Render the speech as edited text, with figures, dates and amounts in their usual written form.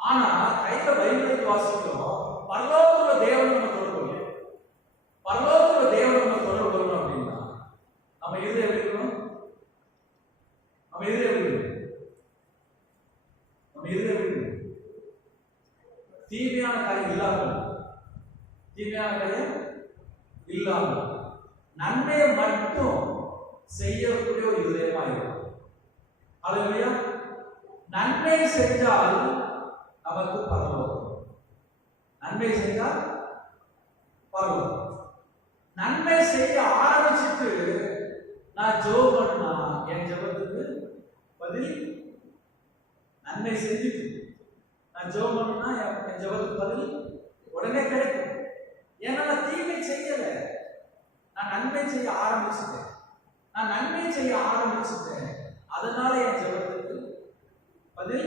ஆனா கையில பைபிள் வாசிக்கிறோம், பரலோகத்துல தேவன் நம்ம தொடர்பு, பரலோகத்துல தேவன் நம்ம தொடர்பு வரணும் அப்படின்னா நம்ம இது எப்படி இருக்கணும்? நம்ம இது எப்படி இருக்கணும்? நம்ம இது எப்படி இருக்கணும்? தீமையான காரியம் இல்லாமல், தீமையான காரியம் இல்லாமல் நன்மையை மட்டும் செய்யக்கூடிய ஒரு இதயமா இருக்கும். அல்லேலூயா. நன்மை செஞ்சால் நமக்கு பரலோகம், நன்மை செஞ்சால் பரலோகம். நன்மை செய்ய ஆரம்பிச்சுட்டு நான் ஜெபம் பண்ணா என் ஜெபத்துக்கு பதில், நன்மை செஞ்சுட்டு நான் ஜெபம் பண்ணா என் ஜெபத்துக்கு பதில் உடனே கிடைக்கும். ஏன்னா நான் தீமை செய்யல, நான் நன்மை செய்ய ஆரம்பிச்சுட்டேன், நான் நன்மை செய்ய ஆரம்பிச்சுட்டேன். அதனால என் ஜெபத்துக்கு பதில்